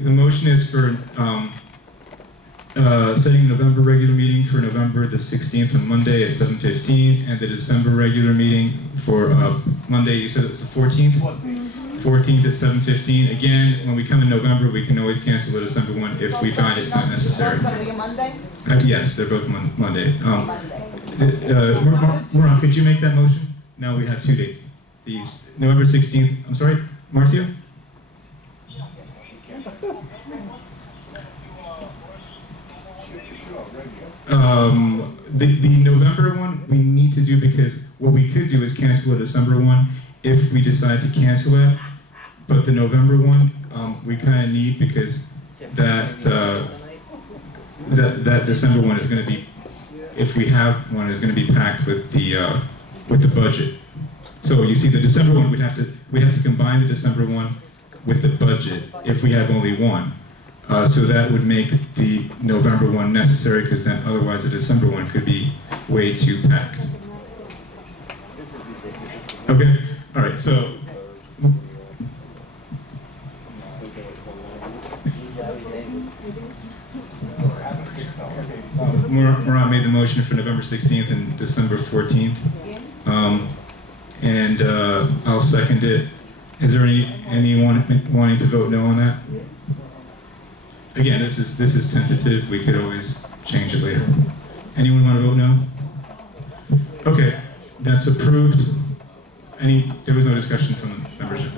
the motion is for setting November regular meeting for November the 16th on Monday at 7:15, and the December regular meeting for Monday, you said it was the 14th? 14th at 7:15. Again, when we come in November, we can always cancel the December one if we find it's not necessary. Going to be a Monday? Yes, they're both Monday. Moran, could you make that motion? No, we have 2 dates. These November 16th. I'm sorry, Marcio? The November one we need to do because what we could do is cancel the December one if we decide to cancel it. But the November one we kind of need because that December one is going to be, if we have one, is going to be packed with the budget. So you see, the December one we'd have to combine the December one with the budget if we have only one. So that would make the November one necessary, because then otherwise the December one could be way too packed. Okay, all right, so. Moran made the motion for November 16th and December 14th. I'll second it. Is there anyone wanting to vote no on that? Again, this is tentative. We could always change it later. Anyone want to vote no? Okay, that's approved. There was no discussion from the membership.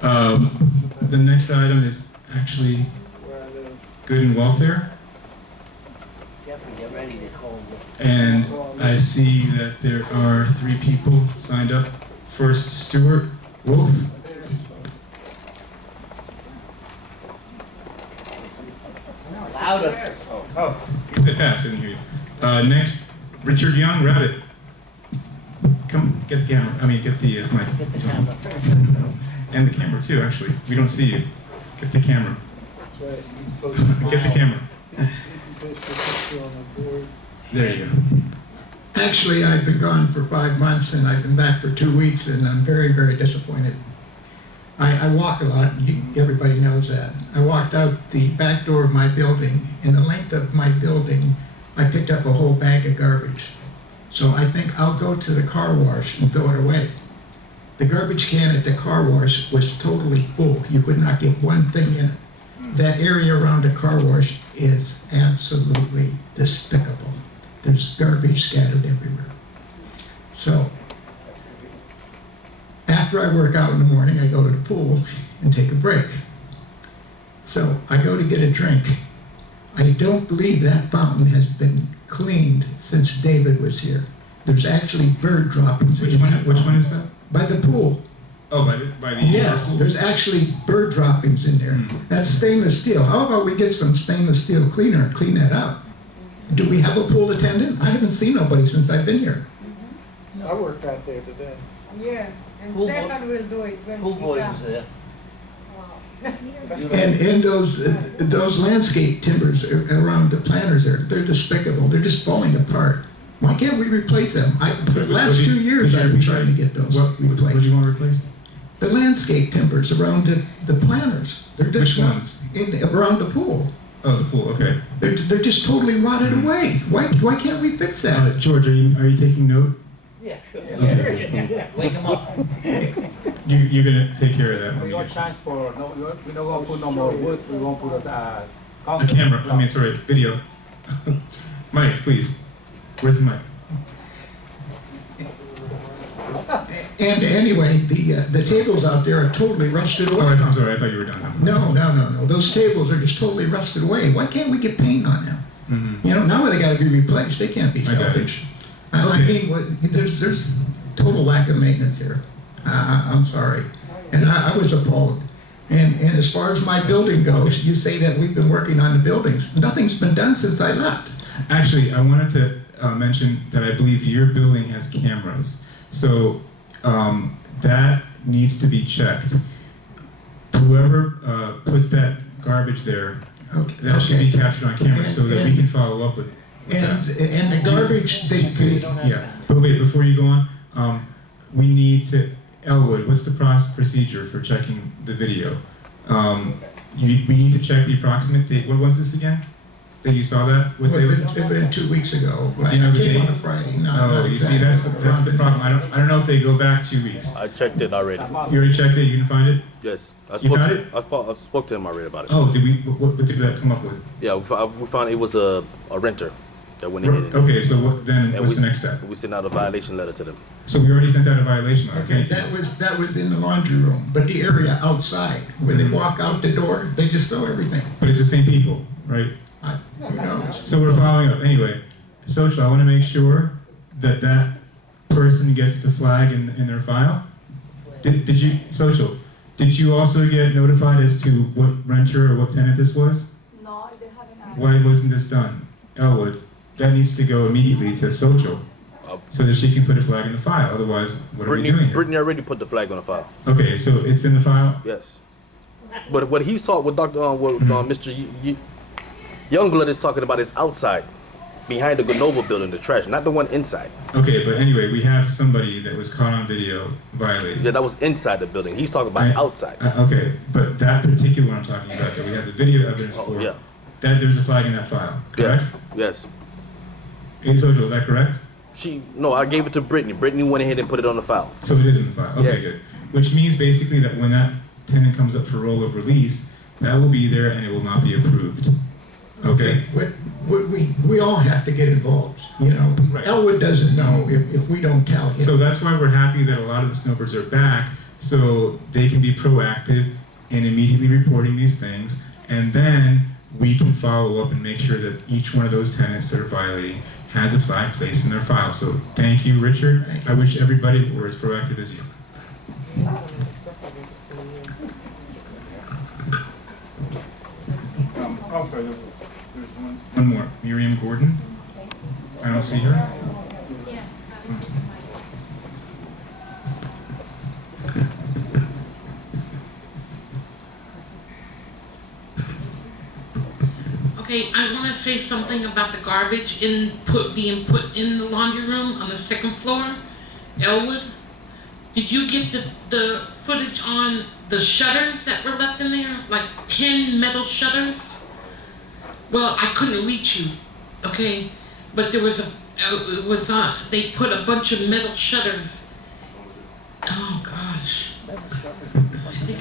The next item is actually good and welfare. And I see that there are 3 people signed up. First, Stuart Wolf. Louder. Oh, you said pass, I didn't hear you. Next, Richard Young, Rabbit. Come, get the camera. I mean, get the mic. Get the camera. And the camera too, actually. We don't see you. Get the camera. Get the camera. There you go. Actually, I've been gone for 5 months and I've been back for 2 weeks, and I'm very, very disappointed. I walk a lot, everybody knows that. I walked out the back door of my building. In the length of my building, I picked up a whole bag of garbage. So I think I'll go to the car wash and throw it away. The garbage can at the car wash was totally full. You could not get one thing in it. That area around the car wash is absolutely despicable. There's garbage scattered everywhere. So, after I work out in the morning, I go to the pool and take a break. So, I go to get a drink. I don't believe that fountain has been cleaned since David was here. There's actually bird droppings. Which one is that? By the pool. Oh, by the Yes, there's actually bird droppings in there. That's stainless steel. How about we get some stainless steel cleaner and clean that up? Do we have a pool attendant? I haven't seen nobody since I've been here. I worked out there today. Yeah, and Pool Stefan will do it when Pool he boy comes. was there. Wow. And those landscape timbers around the planters there, they're despicable. They're just falling apart. Why can't we replace them? For the last 2 years, I've been trying to get those What do replaced. you want to replace? The landscape timbers around the planters. They're just Which ones? around the pool. Oh, the pool. Okay. They're just totally rotted away. Why can't we fix that? George, are you taking note? Yeah. Wake him up. You're gonna take care of that when We you don't get chance for, no, we're not gonna put no more wood, we won't put a camera. I mean, sorry, video. Mike, please. Where's the mic? And anyway, the tables out there are totally rusted Oh, away. I'm sorry. I thought you were done. No. Those tables are just totally rusted away. Why can't we get paint on them? Mm-hmm. You know, now they got to be replaced. They can't be I got it. salvaged. I Okay. mean, there's total lack of maintenance here. I'm sorry, and I was appalled. And as far as my building goes, you say that we've been working on the buildings. Nothing's been done since I left. Actually, I wanted to mention that I believe your building has cameras. So that needs to be checked. Whoever put that garbage there, Okay. that should be captured on camera so that we can follow up with And that. the garbage, Yeah, but wait, before you go on, we need to, Elwood, what's the procedure for checking the video? We need to check the approximate date. What was this again? That you saw that? What Well, day it was was, it? it been 2 weeks ago. Do you know the I came date? on a Friday. No, Oh, not you see, exactly. that's the problem. I don't know if they go back 2 weeks. I checked it already. You already checked it? You can find it? Yes, I You spoke found to it? I spoke to him already about it. Oh, did we? What did that come up with? Yeah, we found it was a renter that went in. Okay, so what then? And What's the next step? We sent out a violation letter to them. So we already sent out a violation letter. Okay, that was in the laundry room, but the area outside, when they walk out the door, they just throw everything. But it's the same people, right? Who knows? So we're following up. Anyway, Social, I want to make sure that that person gets the flag in their file. Did you, Social, did you also get notified as to what renter or what tenant this was? No, they haven't asked. Why wasn't this done? Elwood, that needs to go immediately to Social so that she can put a flag in the file. Otherwise, what are we doing here? Brittany already put the flag on the file. Okay, so it's in the file? Yes. But what he's talking with Mr. Youngblood is talking about is outside, behind the Grenoble building, the trash, not the one inside. Okay, but anyway, we have somebody that was caught on video violating. Yeah, that was inside the building. He's talking about outside. Okay, but that particular one I'm talking about, that we have the video evidence Oh, for, yeah. that there's a flag in that file, correct? Yes. Hey, Social, is that correct? No, I gave it to Brittany. Brittany went ahead and put it on the file. So it is in the file, okay, Yes. good. Which means basically that when that tenant comes up for roll of release, that will be there and it will not be approved. Okay? We all have to get involved, you know. Right. Elwood doesn't know if we don't tell him. So that's why we're happy that a lot of the snowbirds are back, so they can be proactive in immediately reporting these things, and then we can follow up and make sure that each one of those tenants that are violating has a flag placed in their file. So thank you, Richard. I wish everybody were as proactive as you. I'm sorry, there's One more, Miriam Gordon. I don't see her. Okay, I want to say something about the garbage being put in the laundry room on the second floor. Elwood, did you get the footage on the shutters that were left in there? Like 10 metal shutters? Well, I couldn't reach you, okay? But there was they put a bunch of metal shutters. Oh gosh. I think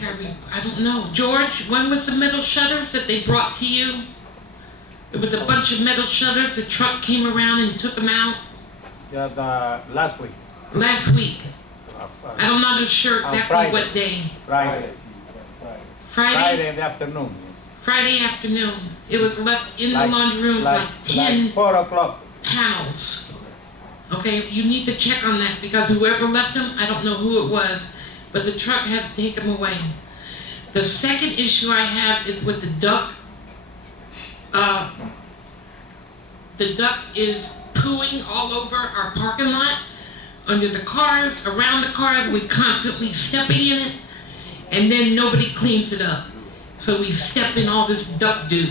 I don't know. George, when was the metal shutters that they brought to you? It was a bunch of metal shutters. The truck came around and took them out yeah, last week. last week. I'm not sure exactly Friday. what day. Friday. Friday? in the afternoon. Friday afternoon. It was left in the laundry room like 10 4 o'clock. panels. Okay, you need to check on that because whoever left them, I don't know who it was, but the truck had to take them away. The second issue I have is with the duck. The duck is pooing all over our parking lot, under the cars, around the cars. We constantly stepping in it, and then nobody cleans it up. So we step in all this duck doo.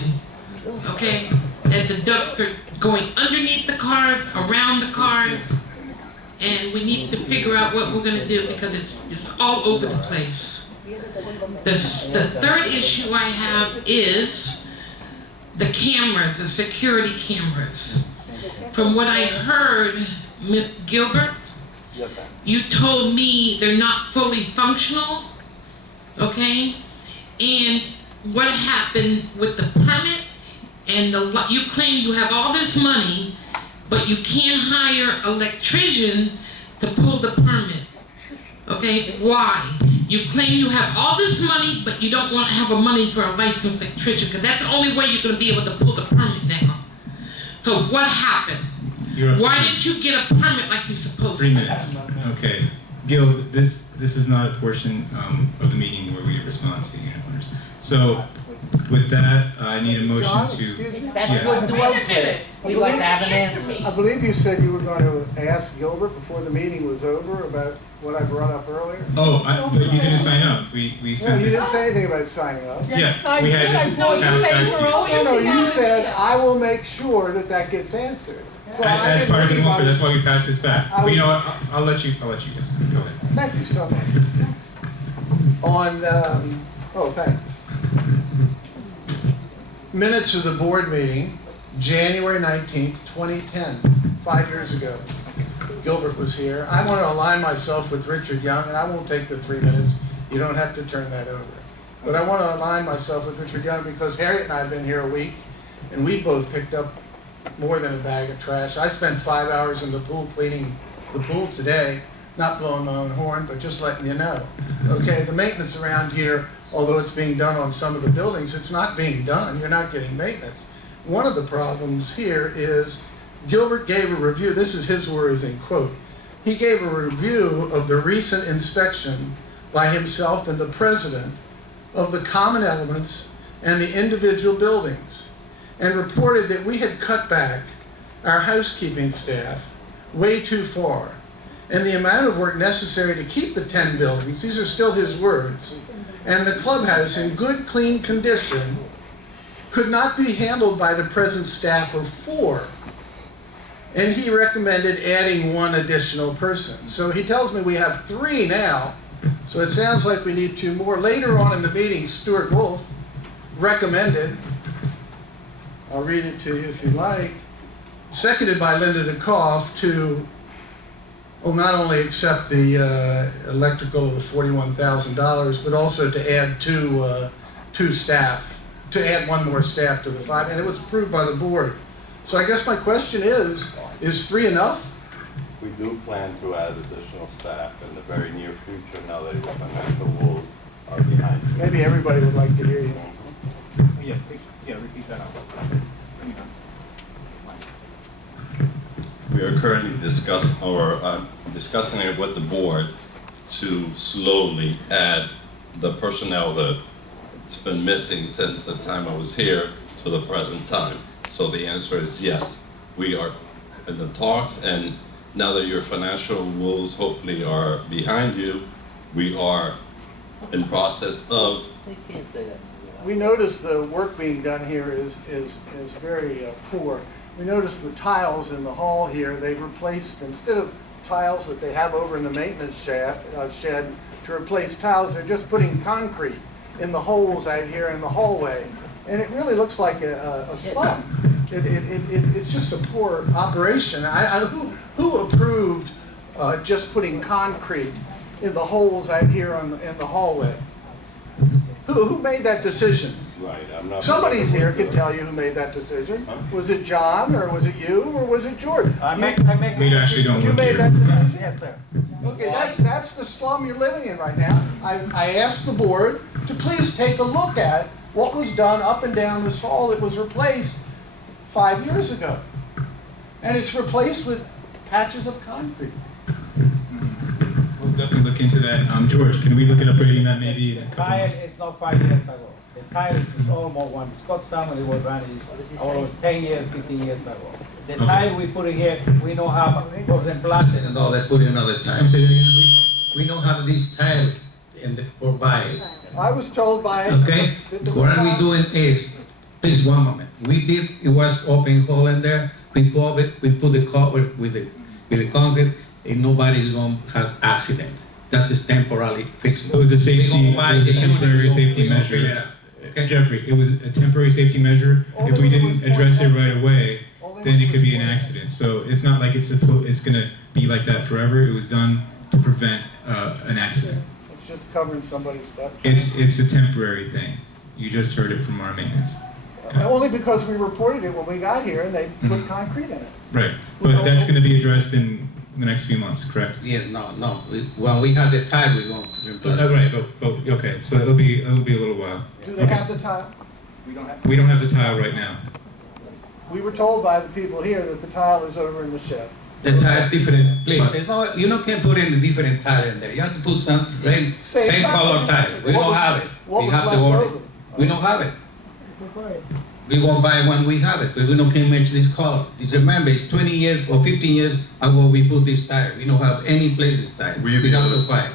Okay, that the ducks are going underneath the cars, around the cars, and we need to figure out what we're gonna do because it's all over the place. The third issue I have is the cameras, the security cameras. From what I heard, Ms. Gilbert, Yes, ma'am. you told me they're not fully functional, okay? And what happened with the permit and you claim you have all this money, but you can't hire an electrician to pull the permit, okay? Why? You claim you have all this money, but you don't want to have a money for a licensed electrician, because that's the only way you're going to be able to pull the permit now. So what happened? You're up to Why me. didn't you get a permit like you're supposed to? 3 minutes. Okay. Gil, this is not a portion of the meeting where we respond to uniforms. So with that, I need a motion John, to. excuse me? That's Yes. what dwells with it. We'd like to have an answer. I believe you said you were going to ask Gilbert before the meeting was over about what I brought up earlier. Oh, but you didn't sign up. We No, sent you this. didn't say anything about signing up. Yeah, we had this passed back to you. No, you said, I will make sure that that gets answered. So I As didn't part of the read motion, my- that's why we passed this back. I But you was- know what, I'll let you, yes, go ahead. Thank you so much. On, oh, thanks. minutes of the board meeting, January 19th, 2010, 5 years ago. Gilbert was here. I want to align myself with Richard Young, and I won't take the 3 minutes. You don't have to turn that over. But I want to align myself with Richard Young because Harriet and I have been here a week, and we both picked up more than a bag of trash. I spent 5 hours in the pool cleaning the pool today, not blowing my own horn, but just letting you know. Okay, the maintenance around here, although it's being done on some of the buildings, it's not being done. You're not getting maintenance. One of the problems here is Gilbert gave a review, this is his words in quote, he gave a review of the recent inspection by himself and the president of the common elements and the individual buildings, and reported that we had cut back our housekeeping staff way too far, and the amount of work necessary to keep the 10 buildings, these are still his words, and the clubhouse in good, clean condition could not be handled by the present staff of 4. And he recommended adding 1 additional person. So he tells me we have 3 now, so it sounds like we need 2 more. Later on in the meeting, Stuart Wolf recommended, I'll read it to you if you like, seconded by Linda DeKoff to not only accept the electrical of the $41,000, but also to add 2 staff, to add 1 more staff to the 5, and it was approved by the board. So I guess my question is 3 enough? We do plan to add additional staff in the very near future now that the financial rules are behind you. Maybe everybody would like to hear you. Yeah, repeat that out. We are currently discussing it with the board to slowly add the personnel that's been missing since the time I was here to the present time. So the answer is yes. We are in the talks, and now that your financial rules hopefully are behind you, we are in process of. We notice the work being done here is very poor. We notice the tiles in the hall here, they've replaced, instead of tiles that they have over in the maintenance shed to replace tiles, they're just putting concrete in the holes out here in the hallway. And it really looks like a slum. It's just a poor operation. Who approved just putting concrete in the holes out here in the hallway? Who made that decision? Right, I'm not. Somebody's here can tell you who made that decision. Was it John, or was it you, or was it Jordan? I make We actually don't You look made here. that decision? Yes, sir. Okay, that's the slum you're living in right now. I asked the board to please take a look at what was done up and down this hall that was replaced 5 years ago. And it's replaced with patches of concrete. We'll definitely look into that. George, can we look at upgrading that maybe in a The couple tile months? is not 5 years ago. The tile is almost when Scott Samuel was running, almost 10 years, 15 years ago. The Okay. tile we put in here, we don't have frozen plastic. No, they put another tile. Come say that again. We don't have this tile in the, or buy it. I was told by... Okay? that there was What are we con- doing is, please, one moment. We did, it was open hole in there. We put it, we put the cover with the concrete, and nobody's going has accident. That's just temporarily fixing. It was a safety, We gonna buy it was the a unit, temporary we gonna- safety we gonna measure. figure it out. Okay? Jeffrey, it was a temporary safety measure. If we didn't address it right away, then it could be an accident. So it's not like it's gonna be like that forever. It was done to prevent an accident. It's just covering somebody's butt. It's a temporary thing. You just heard it from our maintenance. Only because we reported it when we got here and they put Mhm. concrete in it. Right, but that's gonna be addressed in the next few months, correct? Yeah, no. When we have the tile, we're going to replace it. Right, but, okay, so it'll be a little while. Do they Okay. have the tile? We don't have the tile right now. We were told by the people here that the tile is over in the shed. The tile different, please. It's not, you can't put in a different tile in there. You have to put some same color tile. We What don't was- have it. what We was have to left order. over? We don't have it. We won't buy when we have it, but we don't can match this color. Just remember, it's 20 years or 15 years ago we put this tile. We don't have any place this tile. Will you be We have able to to- buy it.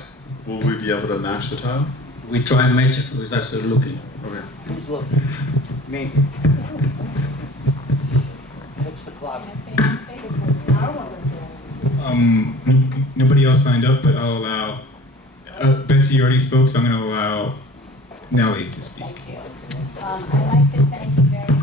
Will we be able to match the tile? We try and match it, because that's what we're looking. Okay. Me. Fix the clock. Nobody else signed up, but I'll allow, Betsy, you already spoke, so I'm gonna allow Nellie to speak. I'd like to thank you very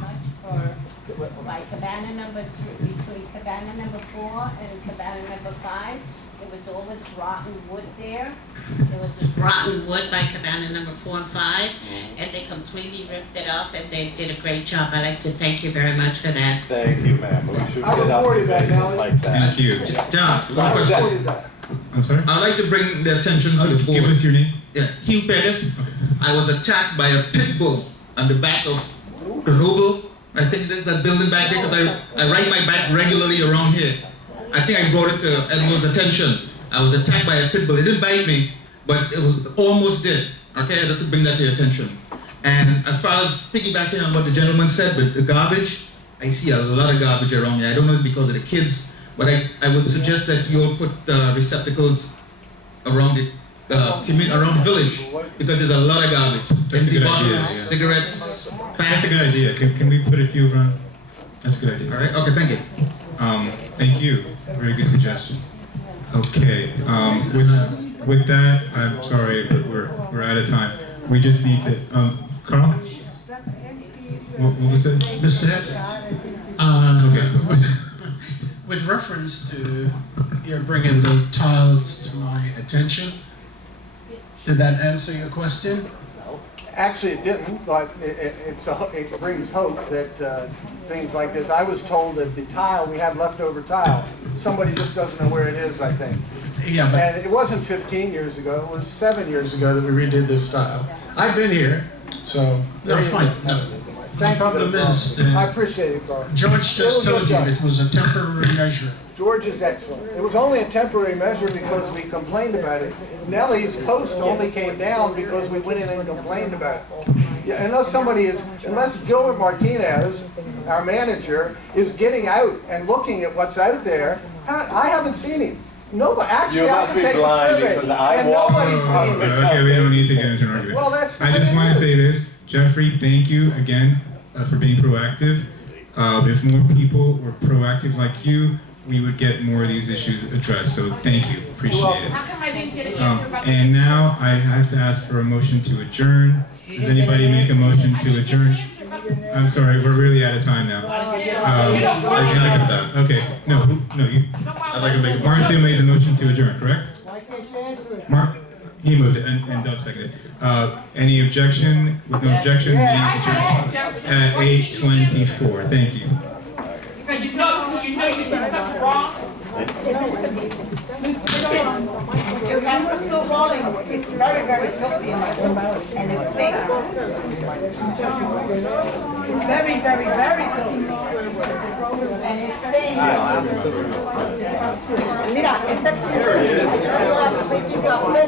cabana number 3, between cabana number 4 and cabana number 5. There was always rotten wood there. There was this rotten wood by cabana number 4 and 5, and they completely ripped it up, and they did a great job. I'd like to thank you very much for that. Thank you, ma'am. We should I get out reported that, business Nellie. like that. Thank you. John, one I question. reported that. I'm sorry? I'd like to bring the attention to the board. Give us your name. Yeah, Hugh Pettis. I was attacked by a pit bull on the back of Grenoble. I think that's that building back there, because I ride my bike regularly around here. I think I brought it to everyone's attention. I was attacked by a pit bull. It didn't bite me, but it was almost did. Okay, just to bring that to your attention. And as far as piggybacking on what the gentleman said with the garbage, I see a lot of garbage around here. I don't know if it's because of the kids, but I would suggest that you all put receptacles around the around the village, because there's a lot of garbage. That's a Empty good bottles, idea, yeah. cigarettes, That's a good idea. Can we put a few around? That's a good idea. All right, okay, thank you. Thank you. Very good suggestion. Okay. With that, I'm sorry, but we're out of time. We just need to. Carl, what was it? This is it. Okay. With reference to your bringing the tiles to my attention, did that answer your question? Actually, it didn't, but it brings hope that things like this. I was told that the tile, we have leftover tile. Somebody just doesn't know where it is, I think. Yeah, but And it wasn't 15 years ago, it was 7 years ago that we redid this tile. I've been here, so. no, fine. No. Thank The you. problem is, I appreciate it, Carl. George It was just told you done. it was a temporary measure. George is excellent. It was only a temporary measure because we complained about it. Nellie's post only came down because we went in and complained about it. Yeah, unless Gilbert Martinez, our manager, is getting out and looking at what's out there, I haven't seen him. Nobody, actually, You I must haven't be taken a blind survey, because I and walked nobody's around seen it. him. Okay, we don't need to get into an argument. Well, that's I just what want it to say is. this, Jeffrey. Thank you again for being proactive. If more people were proactive like you, we would get more of these issues addressed. So thank you, appreciate it. How come I didn't get an answer about And now I have to ask for a motion to adjourn. Does anybody make a motion to adjourn? I'm sorry, we're really out of time now. I second that. Okay, no, you. I'd like to make a Marcio made the motion to adjourn, correct? Mark, he moved it, and Doug seconded it. Any objection? With no objection, meeting's adjourned at 8:24. Thank you. You know you did something wrong? The camera's still rolling. It's very, very filthy and it stinks. It's very, very, very filthy. And it stinks. Mira, este yo no lo voy a hacer, que yo voy a